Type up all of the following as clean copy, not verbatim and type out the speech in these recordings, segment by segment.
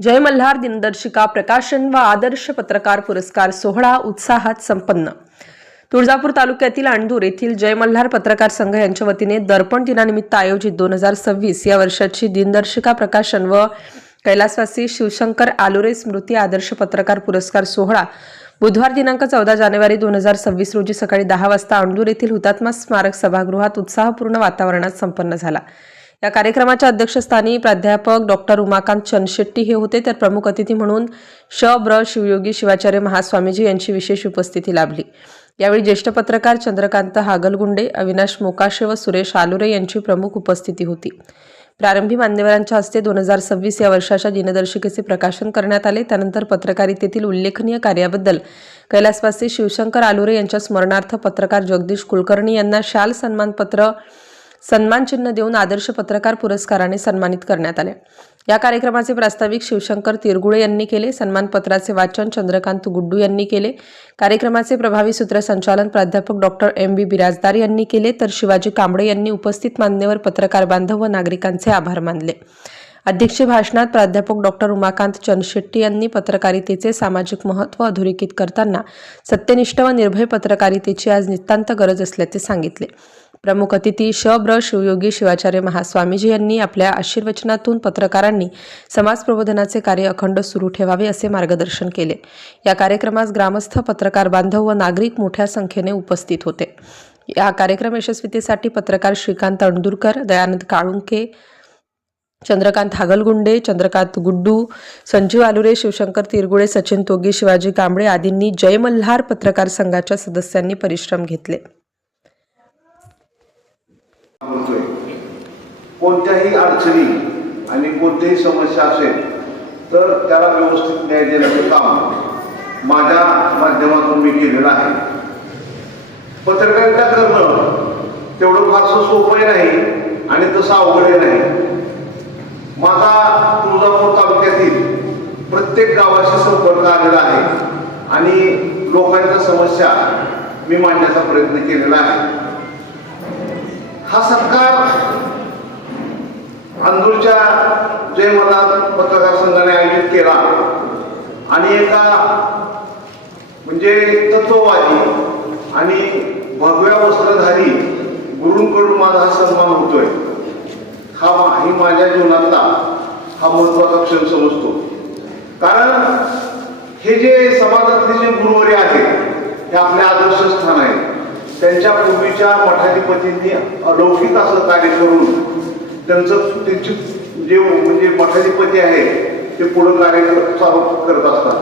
जय मल्हार दिनदर्शिका प्रकाशन व आदर्श पत्रकार पुरस्कार सोहळा उत्साहात संपन्न। तुळजापूर तालुक्यातील आणदूर येथील जय मल्हार पत्रकार संघ यांच्या वतीने दर्पण दिनानिमित्त आयोजित 2026 या वर्षाची दिनदर्शिका प्रकाशन व कैलासवासी शिवशंकर आलुरे स्मृती आदर्श पत्रकार पुरस्कार सोहळा बुधवार दिनांक 14 जानेवारी 2026 रोजी सकाळी 10 वाजता आणदूर येथील हुतात्मा स्मारक सभागृहात उत्साहपूर्ण वातावरणात संपन्न झाला। या कार्यक्रमाच्या अध्यक्षस्थानी प्राध्यापक डॉक्टर उमाकांत चनशेट्टी हे होते, तर प्रमुख अतिथी म्हणून ब्र शिवयोगी शिवाचार्य महास्वामीजी यांची विशेष उपस्थिती लाभली। यावेळी ज्येष्ठ पत्रकार चंद्रकांत हागलगुंडे, अविनाश मोकाशे व सुरेश आलुरे यांची प्रमुख उपस्थिती होती। प्रारंभी मान्यवरांच्या हस्ते 2026 या वर्षाच्या दिनदर्शिकेचे प्रकाशन करण्यात आले। त्यानंतर पत्रकारितेतील उल्लेखनीय कार्याबद्दल कैलासवासी शिवशंकर आलुरे यांच्या स्मरणार्थ पत्रकार जगदीश कुलकर्णी यांना शाल सन्मानपत्र सन्मानचिन्ह देऊन आदर्श पत्रकार पुरस्काराने सन्मानित करण्यात आले। या कार्यक्रमाचे प्रास्ताविक शिवशंकर तिरगुळे यांनी केले। सन्मानपत्राचे वाचन चंद्रकांत गुड्डू यांनी केले। कार्यक्रमाचे प्रभावी सूत्रसंचालन प्राध्यापक डॉक्टर MB बिराजदार यांनी केले, तर शिवाजी कांबळे यांनी उपस्थित मान्यवर पत्रकार बांधव व नागरिकांचे आभार मानले। अध्यक्षीय भाषणात प्राध्यापक डॉक्टर उमाकांत चनशेट्टी यांनी पत्रकारितेचे सामाजिक महत्त्व अधोरेखित करताना सत्यनिष्ठ व निर्भय पत्रकारितेची आज नितांत गरज असल्याचे सांगितले। प्रमुख अतिथी ब्र शिवयोगी शिवाचार्य महास्वामीजी यांनी आपल्या आशीर्वचनातून पत्रकारांनी समाज प्रबोधनाचे कार्य अखंड सुरू ठेवावे असे मार्गदर्शन केले। या कार्यक्रमास ग्रामस्थ, पत्रकार बांधव व नागरिक मोठ्या संख्येने उपस्थित होते। या कार्यक्रम यशस्वीतेसाठी पत्रकार श्रीकांत अणदूरकर, दयानंद काळुंके, चंद्रकांत हागलगुंडे, चंद्रकांत गुड्डू, संजीव आलुरे, शिवशंकर तिरगुळे, सचिन तोगी, शिवाजी कांबळे आदींनी जय मल्हार पत्रकार संघाच्या सदस्यांनी परिश्रम घेतले। कोणत्याही अडचणी आणि कोणत्याही समस्या असेल तर त्याला व्यवस्थित न्याय देण्याचे काम माझ्या माध्यमातून मी केलेलं आहे। पत्रकारिता करणं तेवढं फारसं सोपं नाही आणि तसं अवघड नाही। माझा तुळजापूर तालुक्यातील प्रत्येक गावाशी संपर्क आलेला आहे आणि लोकांच्या समस्या मी मांडण्याचा प्रयत्न केलेला आहे। हा सत्कार अंदूरच्या जय मल्हार पत्रकार संघाने आयोजित केला आणि एका म्हणजे तत्ववादी आणि भगव्या वस्त्रधारी गुरूंकडून माझा हा सन्मान होतोय। ही माझ्या जीवनातला हा महत्त्वाचा क्षण समजतो, कारण हे जे समाजातले जे गुरुवर्य आहेत हे आपले आदर्शस्थान आहे। त्यांच्या पूर्वीच्या मठाधिपतींनी अलौकिक असं कार्य करून त्यांची जे म्हणजे मठाधिपती आहे ते पुढं कार्य चालू करत असतात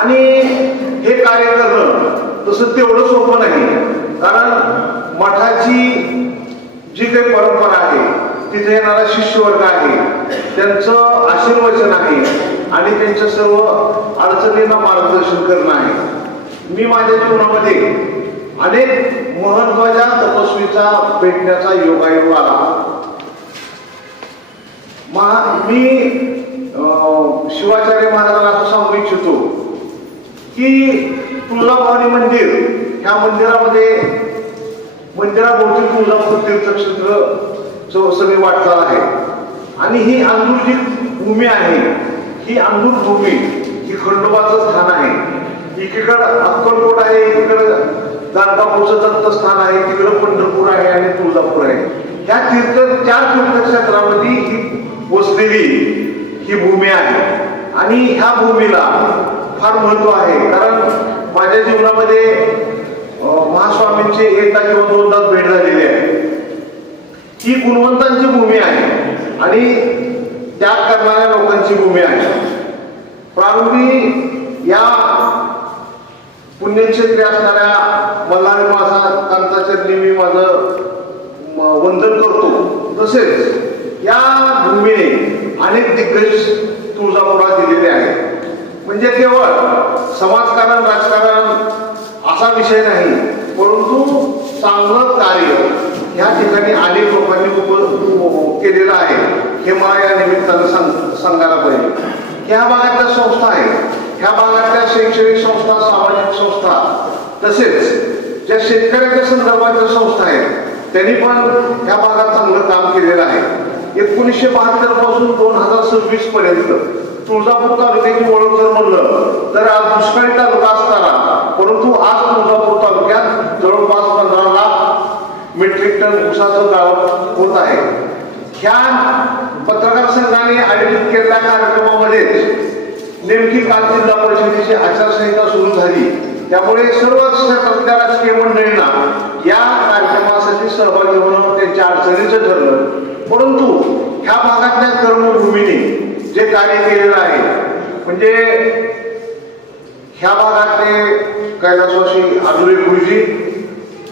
आणि हे कार्य करणं तसं तेवढं सोपं नाही, कारण मठाची जी काही परंपरा आहे, तिथे येणारा शिष्यवर्ग आहे, त्यांचं आशीर्वचन आहे आणि त्यांच्या सर्व अडचणींना मार्गदर्शन करणं आहे। मी माझ्या जीवनामध्ये अनेक महत्वाच्या तपस्वीचा भेटण्याचा योगायोग आला। मी शिवाचार्य महाराजांना असं सांगू इच्छितो की तुळजाभवानी मंदिर ह्या मंदिराभोवती तुळजापूर तीर्थक्षेत्र सगळी वाटचाल आहे आणि ही अंदूर जी भूमी आहे, ही अंदूर भूमी ही खंडोबाचं स्थान आहे। एकीकडं अक्कलकोट आहे, एकीकडं गाणगापूरचं दत्तस्थान आहे, तिकडं पंढरपूर आहे आणि तुळजापूर आहे। ह्या चार तीर्थक्षेत्रामध्ये ही वसलेली ही भूमी आहे आणि ह्या भूमीला फार महत्व आहे, कारण माझ्या जीवनामध्ये महास्वामींची एकदा किंवा दोनदा भेट झालेली आहे। ही गुणवंतांची भूमी आहे आणि त्याग करणाऱ्या लोकांची भूमी आहे। प्रारंभी या पुण्यक्षेत्री असणाऱ्या मल्हार कांताचरणी मी माझं वंदन करतो। तसेच या भूमीने अनेक दिग्गज तुळजापुरात दिलेले आहेत। म्हणजे केवळ समाजकारण, राजकारण असा विषय नाही, परंतु चांगलं कार्य ह्या ठिकाणी अनेक लोकांनी केलेलं आहे हे मला या निमित्तानं सांगायला पाहिजे। ह्या भागातल्या संस्था आहेत, ह्या भागातल्या शैक्षणिक संस्था, सामाजिक संस्था, तसेच ज्या शेतकऱ्यांच्या संदर्भाच्या संस्था आहेत त्यांनी पण ह्या भागात चांगलं काम केलेलं आहे। 1972 पासून 2026 पर्यंत तुळजापूर तालुक्याची ओळख जर म्हणलं तर आज दुष्काळी तालुका असताना, परंतु आज तुळजापूर तालुक्यात जवळपास 15 लाख मेट्रिक टन ऊसाचं गाळप होत आहे. ह्या पत्रकार संघाने आयोजित केलेल्या कार्यक्रमामध्ये नेमकी काल जिल्हा परिषदेची आचारसंहिता सुरू झाली. त्यामुळे सर्व क्षेत्रातल्या राजकीय मंडळींना या कार्यक्रमासाठी सहभागी होणं त्यांच्या अडचणीचं ठरलं. परंतु ह्या भागातल्या कर्मभूमीने जे कार्य केलेलं आहे, म्हणजे ह्या भागातले कैलासवासी आदुरे गुरुजी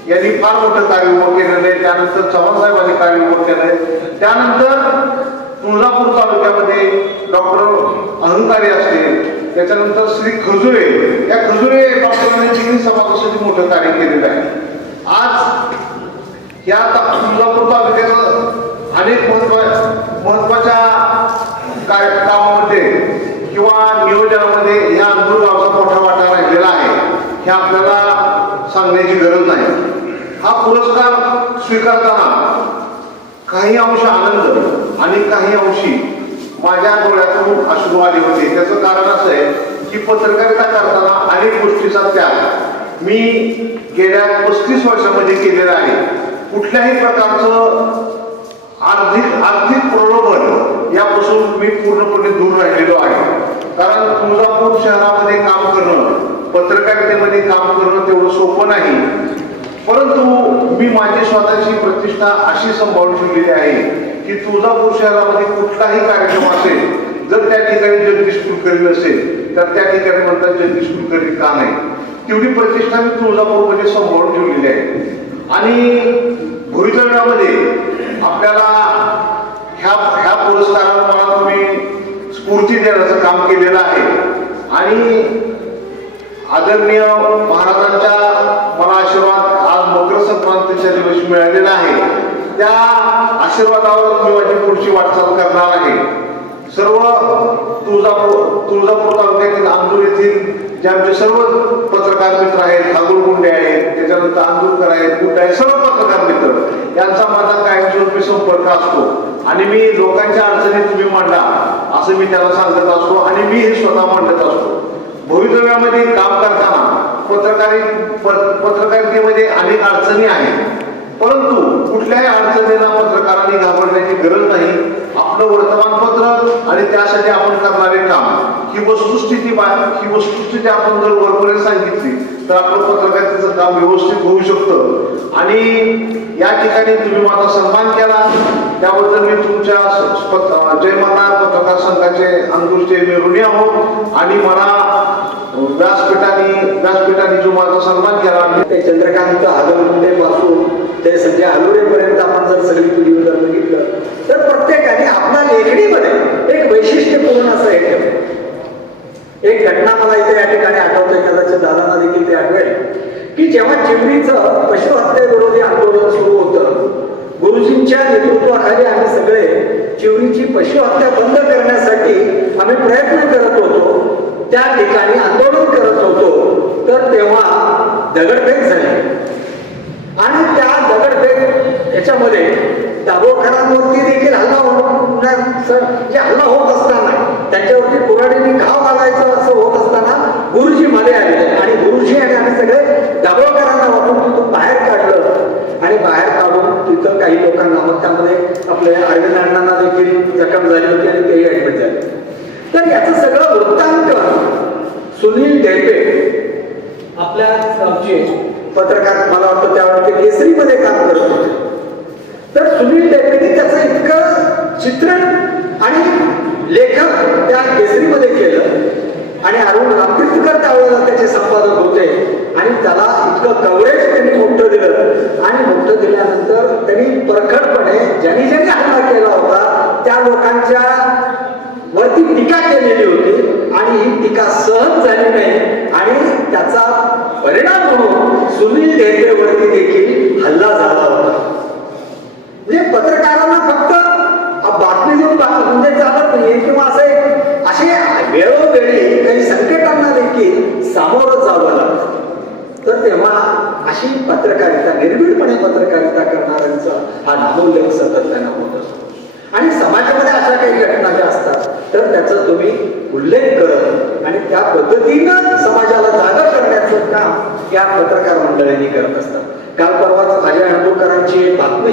यांनी फार मोठं कार्य उभं केलेलं आहे. त्यानंतर चव्हाण साहेबांनी कार्य उभं केलं आहे. त्यानंतर तुळजापूर तालुक्यामध्ये डॉक्टर अहंकारी असतील, त्याच्यानंतर श्री खजुरे, या खजुरे डॉक्टरांनी समाजासाठी मोठं कार्य केलेलं आहे. आज या तुळजापूर तालुक्यात अनेक महत्वाच्या कामामध्ये किंवा नियोजनामध्ये या अंधूर गावचा मोठा वाटा राहिलेला आहे, हे आपल्याला सांगण्याची गरज नाही. हा पुरस्कार स्वीकारताना काही अंश आनंद आणि काही अंशी माझ्या डोळ्यातून अश्रू आले होते. त्याचं कारण असं आहे की पत्रकारिता करताना अनेक गोष्टीचा त्याग मी गेल्या 35 वर्षामध्ये केलेला आहे. कुठल्याही प्रकारचं आर्थिक प्रलोभन यापासून मी पूर्णपणे दूर राहिलेलो आहे. कारण तुळजापूर शहरामध्ये काम करणं, पत्रकारितेमध्ये काम करणं तेवढं सोपं नाही. परंतु मी माझी स्वतःची प्रतिष्ठा अशी सांभाळून ठेवलेली आहे की तुळजापूर शहरामध्ये कुठलाही कार्यक्रम असेल, जर त्या ठिकाणी जगदीश कुलकर्णी नसेल तर त्या ठिकाणी म्हणतात जगदीश कुलकर्णी का नाही. तेवढी प्रतिष्ठा मी तुळजापूरमध्ये सांभाळून ठेवलेली आहे. आणि भवितव्यामध्ये आपल्याला ह्या पुरस्काराला मला तुम्ही स्फूर्ती देण्याचं काम केलेलं आहे. आणि आदरणीय महाराजांच्या मला आशीर्वाद आज मकर संक्रांतीच्या दिवशी मिळालेला आहे. त्या आशीर्वादावर मी माझी पुढची वाटचाल करणार आहे. सर्व तुळजापूर तालुक्यातील अंदूर येथील जे आमचे सर्व पत्रकार मित्र आहेत, ठाकूर गुंडे आहेत, त्याच्यानंतर अंदूरकर आहेत, गुंडे आहेत, सर्व पत्रकार मित्र यांचा माझा कायमस्वरूपी संपर्क असतो. आणि मी लोकांच्या अडचणी तुम्ही मांडा असं मी त्याला सांगत असतो आणि मी हे स्वतः मांडत असतो. भवितव्यामध्ये काम करताना पत्रकारितेमध्ये अनेक अडचणी आहेत, परंतु कुठल्याही अडचणीला पत्रकारांनी घाबरण्याची गरज नाही. आपलं वर्तमानपत्र आणि त्यासाठी आपण करणारे काम ही वस्तुस्थिती आपण जर वरपर्यंत सांगितली तर आपलं पत्रकारितेचं काम व्यवस्थित होऊ शकतं. आणि या ठिकाणी तुम्ही माझा सन्मान केला त्याबद्दल मी तुमच्या जयमाता पत्रकार संघाचे अंकुशचे मी ऋणी आहोत. आणि मला व्यासपीठाने जो माझा सन्मान केला, ते चंद्रकांत हागलमुंडे पासून ते संजय आलुरेपर्यंत आपण जर सगळी पिढी जर बघितलं तर प्रत्येकाने आपल्या लेखणीमध्ये एक वैशिष्ट्यपूर्ण असं हे ठेवलं. एक घटना मला इथे या ठिकाणी आठवते, कदाचित दादांना देखील ते आठवेल, की जेव्हा चिमणीचं पशुहत्येविरोधी आंदोलन सुरू होतं, गुरुजींच्या नेतृत्वाखाली आम्ही सगळे चिमणीची पशुहत्या बंद करण्यासाठी आम्ही प्रयत्न करत होतो, त्या ठिकाणी आंदोलन करत होतो. तर तेव्हा दगडफेक झाली आणि त्या दगडफेक याच्यामध्ये दाभोळकरांवरती देखील हल्ला होत असताना, त्यांच्यावरती कुऱ्हाडीने घाव घालायचं असं होत असताना गुरुजी मध्ये आले आणि गुरुजी आणि आम्ही सगळे दाभोळकरांना वापरून तिथून बाहेर काढलं. आणि बाहेर काढून तिथं काही लोकांना, मग त्यामध्ये आपले अरविंद अण्णांना देखील जखम झाली होती आणि तेही ऍडमिट झाले. तर याचं सगळं वृत्तांत सुनील ढेपे आपल्या आमचे पत्रकार, मला वाटतं त्यावेळेस ते केसरीमध्ये काम करत होते. तर सुनील ढेपेने त्याचं इतकं चित्रण आणि लेखन त्या केसरीमध्ये केलं आणि अरुण रामतीर्थकर त्यावेळेला त्याचे संपादक होते आणि त्याला इतकं कव्हरेज त्यांनी मोठं दिलं. आणि मोठं दिल्यानंतर त्यांनी परखडपणे ज्यांनी हल्ला केला होता त्या लोकांच्या वरती टीका केलेली होती आणि ही टीका सहज झाली नाही आणि त्याचा परिणाम म्हणून सुनील ढेपेवरती देखील हल्ला झाला होता. म्हणजे पत्रकारांना फक्त बातमी देऊन म्हणजे चालत नाही किंवा असे वेळोवेळी काही संकटांना देखील सामोरं जावं लागतं. तर तेव्हा अशी पत्रकारिता, निर्भीडपणे पत्रकारिता करणाऱ्यांचा हा नामोल्लेख सातत्यानं होत असतो. आणि समाजामध्ये अशा काही घटना ज्या असतात तर त्याचा तुम्ही उल्लेख करत आणि त्या पद्धतीनं समाजाला जागा करण्याचं काम या पत्रकार मंडळींनी करत असतात. काल परवाच माझ्या अणदूरकरांची एक बातमी